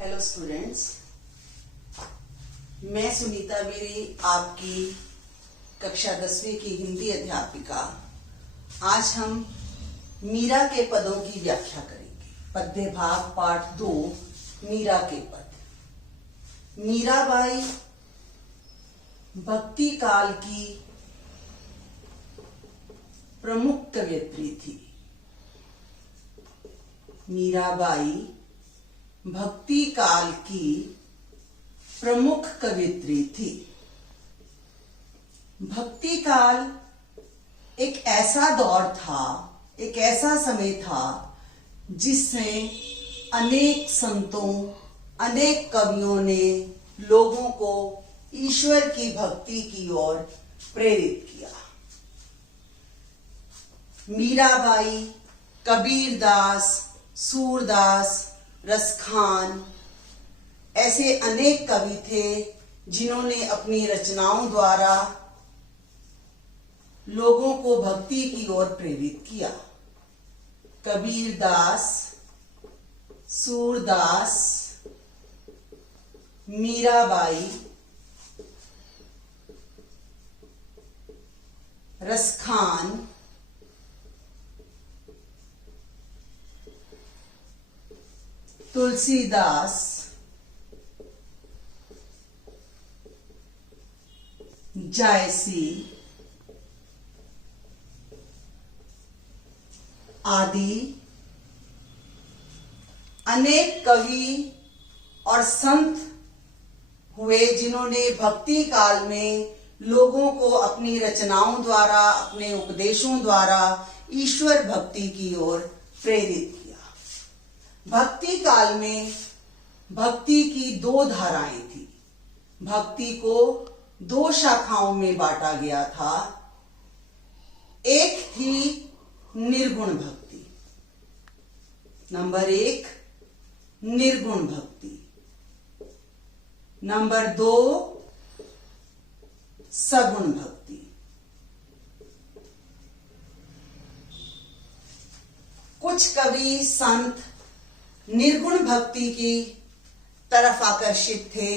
Hello students, मैं Sunita berry आपकी कक्षा 10वीं की हिंदी अध्यापिका। आज हम मीरा के पदों की व्याख्या करेंगे। पद्य भाग पाठ 2, मीरा के पद। मीराबाई भक्ति काल की प्रमुख कवयित्री थी। मीराबाई भक्ति काल की प्रमुख कवयित्री थी। भक्ति काल एक ऐसा दौर था, एक ऐसा समय था जिसमें अनेक संतों, अनेक कवियों ने लोगों को ईश्वर की भक्ति की ओर प्रेरित किया। मीराबाई, कबीरदास, सूरदास, रसखान ऐसे अनेक कवि थे जिन्होंने अपनी रचनाओं द्वारा लोगों को भक्ति की ओर प्रेरित किया। कबीरदास, सूरदास, मीराबाई, रसखान, तुलसीदास, जायसी आदि अनेक कवि और संत हुए जिन्होंने भक्ति काल में लोगों को अपनी रचनाओं द्वारा, अपने उपदेशों द्वारा ईश्वर भक्ति की ओर प्रेरित किया। भक्ति काल में भक्ति की दो धाराएं थी। भक्ति को दो शाखाओं में बांटा गया था। एक थी निर्गुण भक्ति। नंबर 1 निर्गुण भक्ति। नंबर 2 सगुण भक्ति। कुछ कवि संत निर्गुण भक्ति की तरफ आकर्षित थे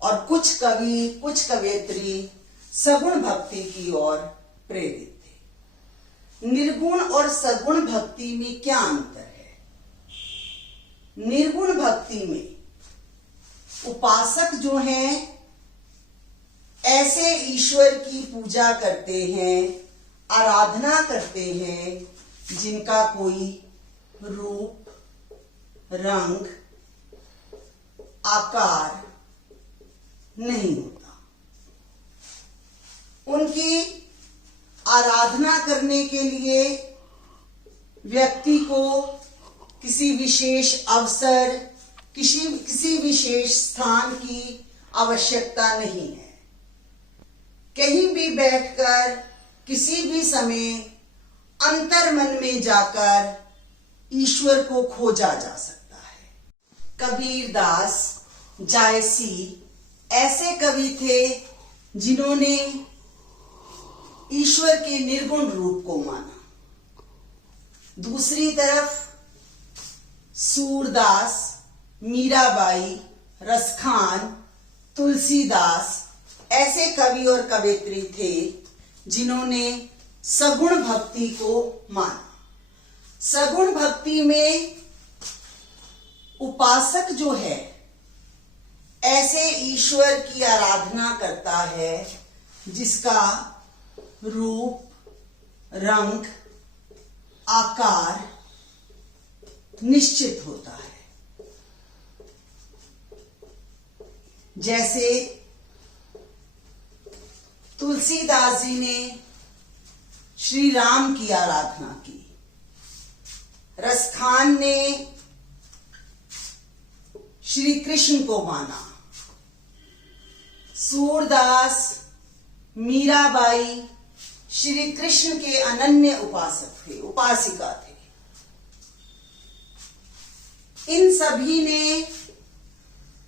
और कुछ कवि, कुछ कवयित्री सगुण भक्ति की ओर प्रेरित थे। निर्गुण और सगुण भक्ति में क्या अंतर है? निर्गुण भक्ति में उपासक जो हैं ऐसे ईश्वर की पूजा करते हैं, आराधना करते हैं जिनका कोई रूप, रंग, आकार नहीं होता। उनकी आराधना करने के लिए व्यक्ति को किसी विशेष अवसर, किसी विशेष स्थान की आवश्यकता नहीं है। कहीं भी बैठकर, किसी भी समय अंतर्मन में जाकर ईश्वर को खोजा जा सकता है। कबीरदास, जायसी ऐसे कवि थे जिन्होंने ईश्वर के निर्गुण रूप को माना। दूसरी तरफ सूरदास, मीराबाई, रसखान, तुलसीदास ऐसे कवि और कवयित्री थे जिन्होंने सगुण भक्ति को माना। सगुण भक्ति में उपासक जो है ऐसे ईश्वर की आराधना करता है जिसका रूप, रंग, आकार निश्चित होता है। जैसे तुलसीदास जी ने श्री राम की आराधना की, रसखान ने श्री कृष्ण को माना, सूरदास, मीराबाई श्री कृष्ण के अनन्य उपासक थे, उपासिका थे। इन सभी ने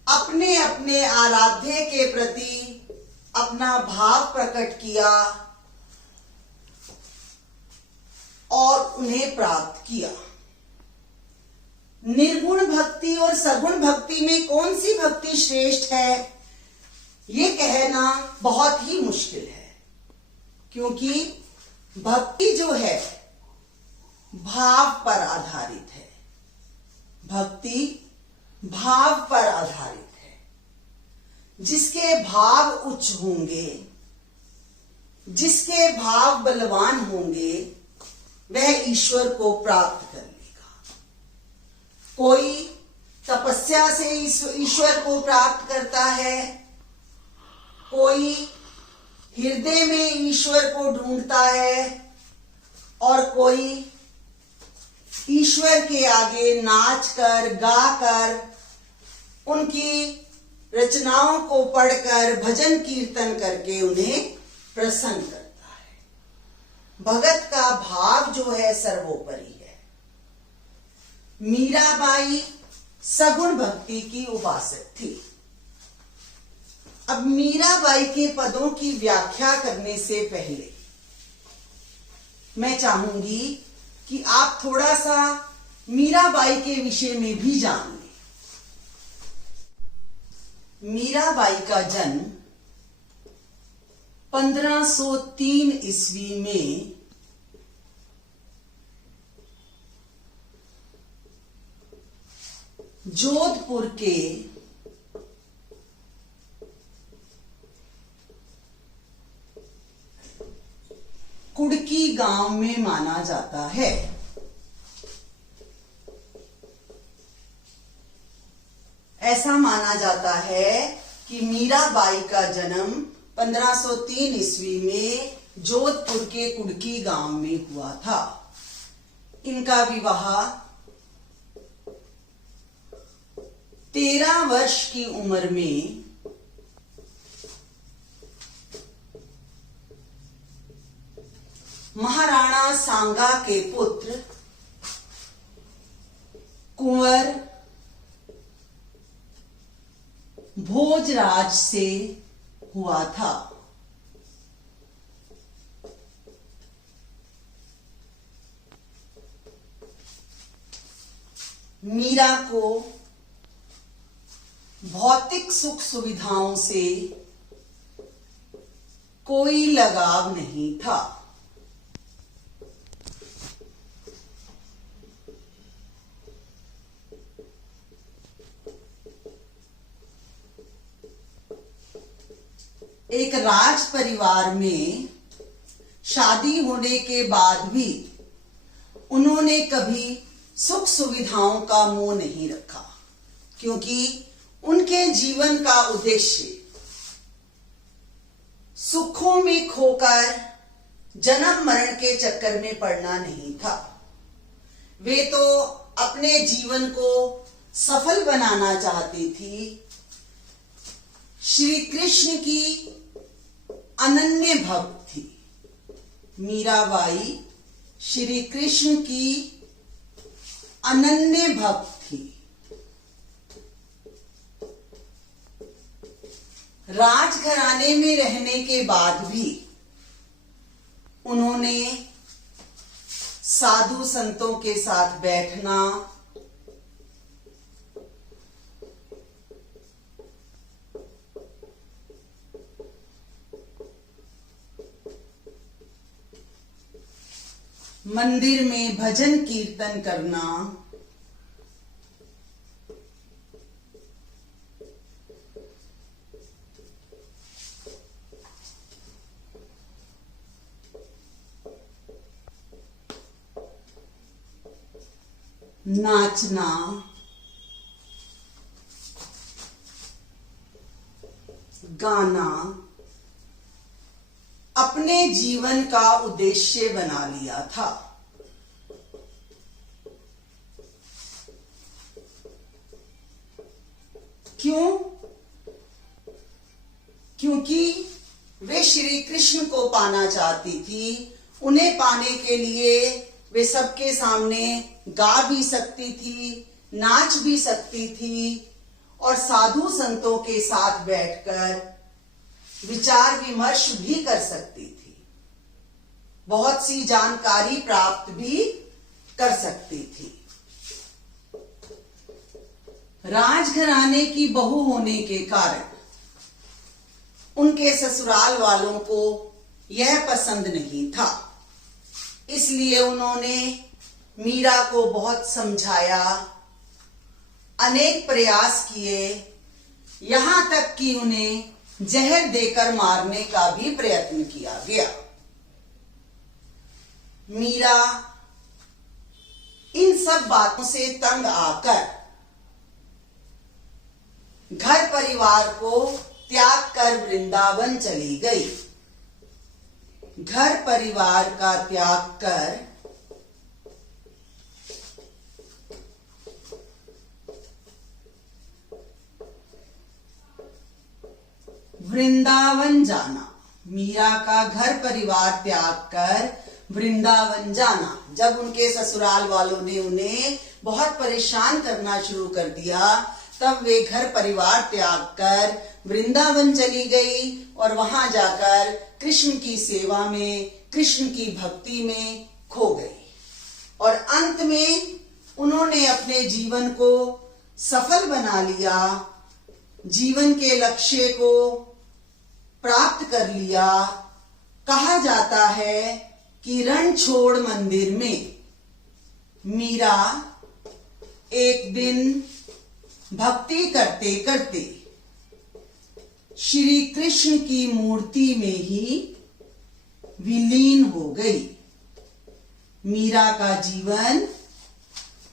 अपने अपने आराध्य के प्रति अपना भाव प्रकट किया और उन्हें प्राप्त किया। निर्गुण भक्ति और सगुण भक्ति में कौन सी भक्ति श्रेष्ठ है, ये कहना बहुत ही मुश्किल है, क्योंकि भक्ति जो है भाव पर आधारित है। भक्ति भाव पर आधारित है। जिसके भाव उच्च होंगे, जिसके भाव बलवान होंगे, वह ईश्वर को प्राप्त कर लेगा। कोई तपस्या से ईश्वर को प्राप्त करता है, कोई हृदय में ईश्वर को ढूंढता है, और कोई ईश्वर के आगे नाचकर, गाकर, उनकी रचनाओं को पढ़कर, भजन कीर्तन करके उन्हें प्रसन्न करता है। भगत का भाव जो है सर्वोपरि है। मीराबाई सगुण भक्ति की उपासक थी। अब मीराबाई के पदों की व्याख्या करने से पहले मैं चाहूंगी कि आप थोड़ा सा मीराबाई के विषय में भी जान लें। मीराबाई का जन्म 1503 ईस्वी में जोधपुर के कुड़की गांव में माना जाता है। ऐसा माना जाता है कि मीराबाई का जन्म 1503 ईस्वी में जोधपुर के कुड़की गांव में हुआ था। इनका विवाह 13 वर्ष की उम्र में महाराणा सांगा के पुत्र कुंवर भोजराज से हुआ था। मीरा को भौतिक सुख सुविधाओं से कोई लगाव नहीं था। एक राज परिवार में शादी होने के बाद भी उन्होंने कभी सुख सुविधाओं का मोह नहीं रखा, क्योंकि उनके जीवन का उद्देश्य सुखों में खोकर जन्म मरण के चक्कर में पड़ना नहीं था। वे तो अपने जीवन को सफल बनाना चाहती थी। श्री कृष्ण की अनन्य भक्त थी। मीराबाई श्री कृष्ण की अनन्य भक्त थी। राजघराने में रहने के बाद भी उन्होंने साधु संतों के साथ बैठना, मंदिर में भजन कीर्तन करना, नाचना, गाना अपने जीवन का उद्देश्य बना लिया था। क्यों? क्योंकि वे श्री कृष्ण को पाना चाहती थी। उन्हें पाने के लिए वे सबके सामने गा भी सकती थी, नाच भी सकती थी और साधु संतों के साथ बैठकर विचार विमर्श भी कर सकती थी। बहुत सी जानकारी प्राप्त भी कर सकती थी। राजघराने की बहू होने के कारण उनके ससुराल वालों को यह पसंद नहीं था। इसलिए उन्होंने मीरा को बहुत समझाया, अनेक प्रयास किए, यहां तक कि उन्हें जहर देकर मारने का भी प्रयत्न किया गया। मीरा इन सब बातों से तंग आकर घर परिवार को त्याग कर वृंदावन चली गई। घर परिवार का त्याग कर वृंदावन जाना, मीरा का घर परिवार त्याग कर वृंदावन जाना। जब उनके ससुराल वालों ने उन्हें बहुत परेशान करना शुरू कर दिया, तब वे घर परिवार त्याग कर वृंदावन चली गई और वहां जाकर कृष्ण की सेवा में, कृष्ण की भक्ति में खो गई। और अंत में उन्होंने अपने जीवन को सफल बना लिया, जीवन के लक्ष्य को प्राप्त कर लिया। कहा जाता है कि रणछोड़ मंदिर में मीरा एक दिन भक्ति करते करते श्री कृष्ण की मूर्ति में ही विलीन हो गई। मीरा का जीवन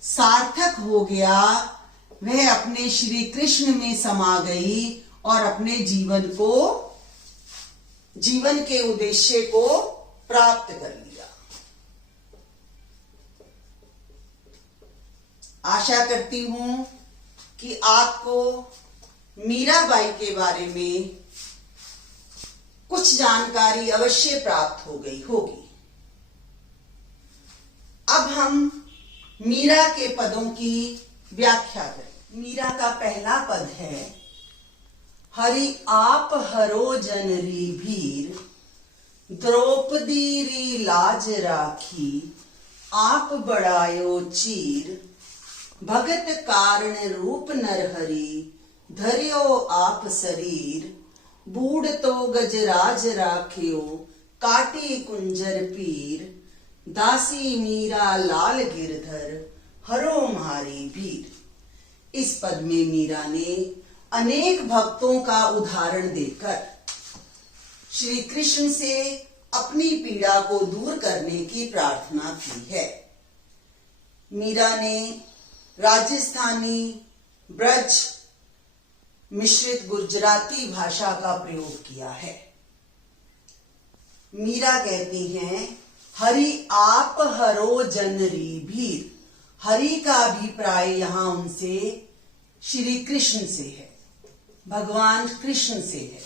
सार्थक हो गया। वह अपने श्री कृष्ण में समा गई और अपने जीवन के उद्देश्य को प्राप्त कर लिया। आशा करती हूं कि आपको मीराबाई के बारे में कुछ जानकारी अवश्य प्राप्त हो गई होगी। अब हम मीरा के पदों की व्याख्या करें। मीरा का पहला पद है, हरि आप हरो जनरी भीर, द्रौपदी री लाज राखी, आप बढ़ायो चीर, भगत कारण रूप नरहरि, धरियो आप शरीर, बूढ़ तो गजराज राख्यो, काटी कुंजर पीर, दासी मीरा लाल गिरधर, हरो मारी भीर। इस पद में मीरा ने अनेक भक्तों का उदाहरण देकर श्री कृष्ण से अपनी पीड़ा को दूर करने की प्रार्थना की है। मीरा ने राजस्थानी, ब्रज मिश्रित गुजराती भाषा का प्रयोग किया है। मीरा कहती हैं, हरि आप हरो जनरी भीर। हरि का अभिप्राय यहां उनसे श्री कृष्ण से है, भगवान कृष्ण से है।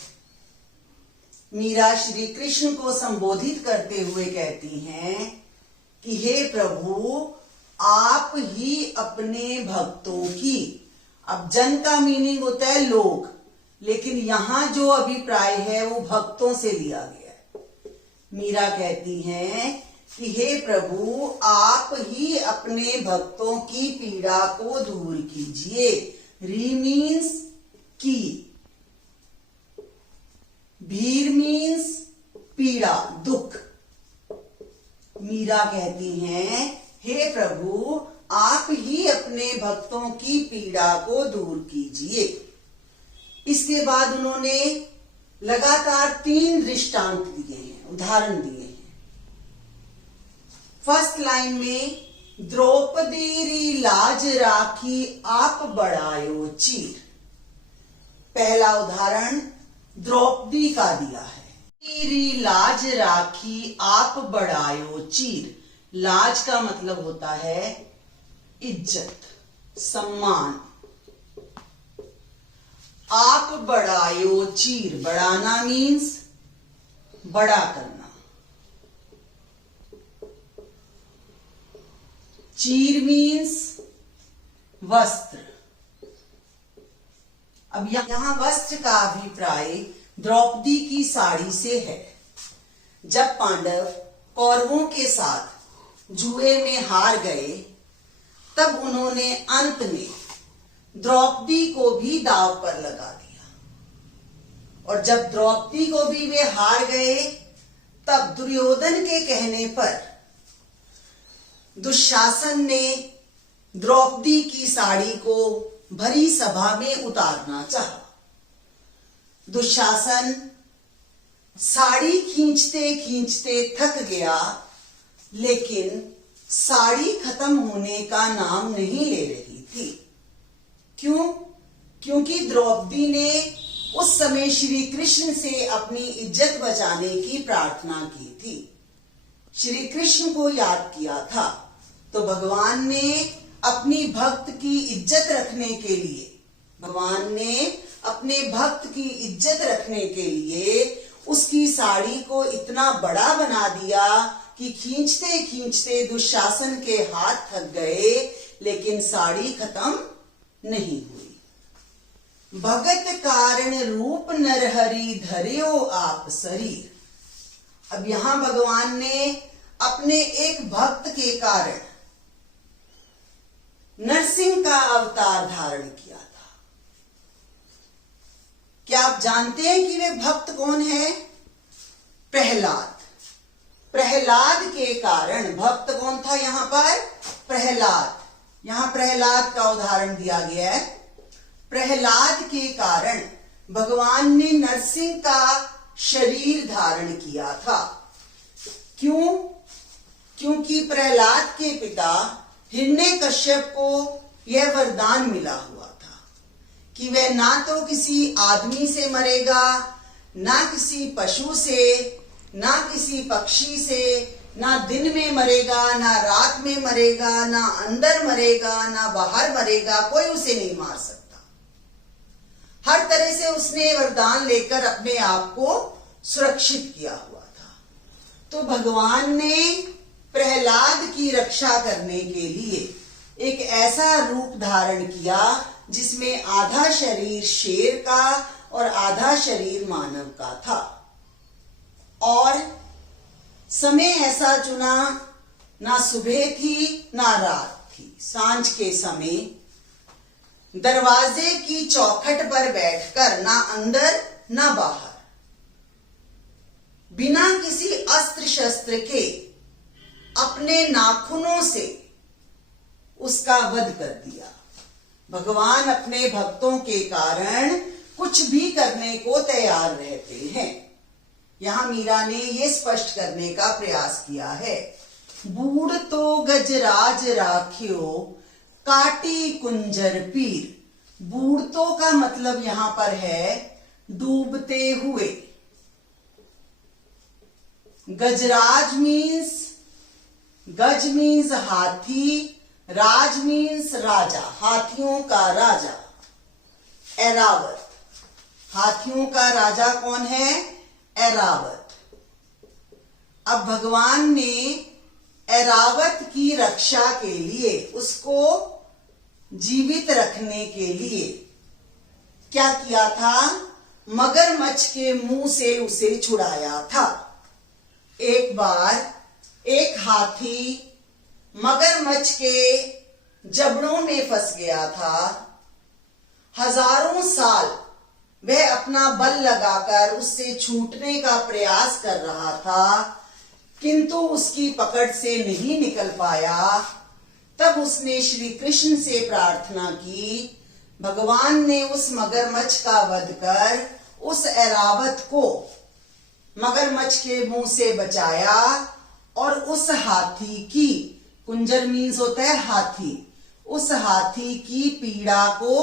मीरा श्री कृष्ण को संबोधित करते हुए कहती हैं कि हे प्रभु, आप ही अपने भक्तों की, अब जन का मीनिंग होता है लोग, लेकिन यहां जो अभिप्राय है वो भक्तों से लिया गया है। मीरा कहती हैं कि हे प्रभु, आप ही अपने भक्तों की पीड़ा को दूर कीजिए। री मीन्स की, भीर मीन्स पीड़ा, दुख। मीरा कहती हैं, हे प्रभु, आप ही अपने भक्तों की पीड़ा को दूर कीजिए। इसके बाद उन्होंने लगातार 3 दृष्टांत दिए हैं, उदाहरण दिए हैं। फर्स्ट लाइन में, द्रौपदी री लाज राखी, आप बढ़ायो चीर। पहला उदाहरण द्रौपदी का दिया है। री लाज राखी, आप बढ़ायो चीर। लाज का मतलब होता है इज्जत, सम्मान। आप बढ़ायो चीर, बढ़ाना मीन्स बड़ा करना। चीर मीन्स वस्त्र। अब यहां वस्त्र का अभिप्राय द्रौपदी की साड़ी से है। जब पांडव कौरवों के साथ जुए में हार गए, तब उन्होंने अंत में द्रौपदी को भी दांव पर लगा दिया। और जब द्रौपदी को भी वे हार गए, तब दुर्योधन के कहने पर दुशासन ने द्रौपदी की साड़ी को भरी सभा में उतारना चाहा। दुशासन साड़ी खींचते खींचते थक गया, लेकिन साड़ी खत्म होने का नाम नहीं ले रही थी। क्यों? क्योंकि द्रौपदी ने उस समय श्री कृष्ण से अपनी इज्जत बचाने की प्रार्थना की थी, श्री कृष्ण को याद किया था। तो भगवान ने अपनी भक्त की इज्जत रखने के लिए, भगवान ने अपने भक्त की इज्जत रखने के लिए उसकी साड़ी को इतना बड़ा बना दिया कि खींचते खींचते दुशासन के हाथ थक गए, लेकिन साड़ी खत्म नहीं हुई। भगत कारण रूप नरहरि धर्यो आप शरीर। अब यहां भगवान ने अपने एक भक्त के कारण नरसिंह का अवतार धारण किया था। क्या आप जानते हैं कि वे भक्त कौन है? प्रहलाद। प्रहलाद के कारण, भक्त कौन था यहां पर? प्रहलाद। यहां प्रहलाद का उदाहरण दिया गया है। प्रहलाद के कारण भगवान ने नरसिंह का शरीर धारण किया था। क्यों? क्योंकि प्रहलाद के पिता हिरण्यकश्यप को यह वरदान मिला हुआ था कि वह ना तो किसी आदमी से मरेगा, ना किसी पशु से, ना किसी पक्षी से, ना दिन में मरेगा, ना रात में मरेगा, ना अंदर मरेगा, ना बाहर मरेगा, कोई उसे नहीं मार सकता। हर तरह से उसने वरदान लेकर अपने आप को सुरक्षित किया हुआ था। तो भगवान ने प्रहलाद की रक्षा करने के लिए एक ऐसा रूप धारण किया जिसमें आधा शरीर शेर का और आधा शरीर मानव का था। और समय ऐसा चुना, ना सुबह थी ना रात थी, सांझ के समय दरवाजे की चौखट पर बैठकर, ना अंदर ना बाहर, बिना किसी अस्त्र शस्त्र के अपने नाखूनों से उसका वध कर दिया। भगवान अपने भक्तों के कारण कुछ भी करने को तैयार रहते हैं। यहां मीरा ने यह स्पष्ट करने का प्रयास किया है। बूढ़ तो गजराज राखियो काटी कुंजर पीर। बूढ़तो का मतलब यहां पर है डूबते हुए। गजराज मीन्स, गज मीन्स हाथी, राज मीन्स राजा, हाथियों का राजा। ऐरावत, हाथियों का राजा कौन है? ऐरावत। अब भगवान ने ऐरावत की रक्षा के लिए, उसको जीवित रखने के लिए क्या किया था? मगरमच्छ के मुंह से उसे छुड़ाया था। एक बार एक हाथी मगरमच्छ के जबड़ों में फंस गया था। हजारों साल वह अपना बल लगाकर उससे छूटने का प्रयास कर रहा था, किंतु उसकी पकड़ से नहीं निकल पाया। तब उसने श्री कृष्ण से प्रार्थना की। भगवान ने उस मगरमच्छ का वध कर उस ऐरावत को मगरमच्छ के मुंह से बचाया और उस हाथी की, कुंजर मीन्स होता है हाथी, उस हाथी की पीड़ा को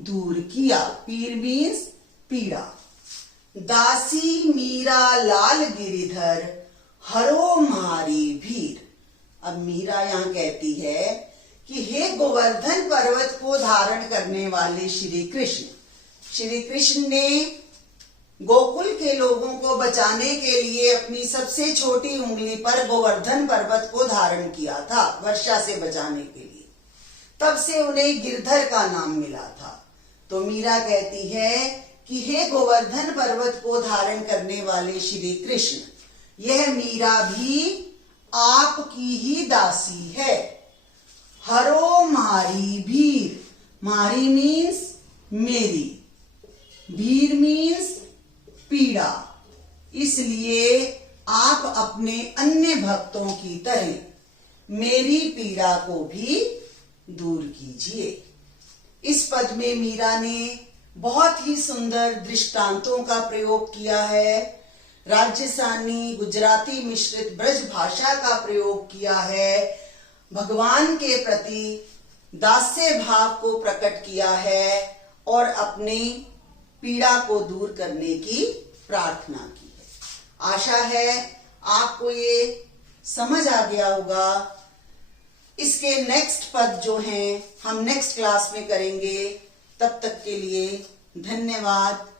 दूर किया। पीर मीन्स पीड़ा। दासी मीरा लाल गिरिधर हरो मारी भीर। अब मीरा यहां कहती है कि हे गोवर्धन पर्वत को धारण करने वाले श्री कृष्ण ने गोकुल के लोगों को बचाने के लिए अपनी सबसे छोटी उंगली पर गोवर्धन पर्वत को धारण किया था, वर्षा से बचाने के लिए। तब से उन्हें गिरधर का नाम मिला था। तो मीरा कहती है कि हे गोवर्धन पर्वत को धारण करने वाले श्री कृष्ण, यह मीरा भी आपकी ही दासी है। हरो मारी भीर, मारी मीन्स मेरी, भीर मीन्स पीड़ा। इसलिए आप अपने अन्य भक्तों की तरह मेरी पीड़ा को भी दूर कीजिए। इस पद में मीरा ने बहुत ही सुंदर दृष्टांतों का प्रयोग किया है। राजस्थानी गुजराती मिश्रित ब्रज भाषा का प्रयोग किया है। भगवान के प्रति दास्य भाव को प्रकट किया है और अपनी पीड़ा को दूर करने की प्रार्थना की है। आशा है आपको ये समझ आ गया होगा। इसके नेक्स्ट पद जो हैं हम नेक्स्ट क्लास में करेंगे। तब तक के लिए धन्यवाद।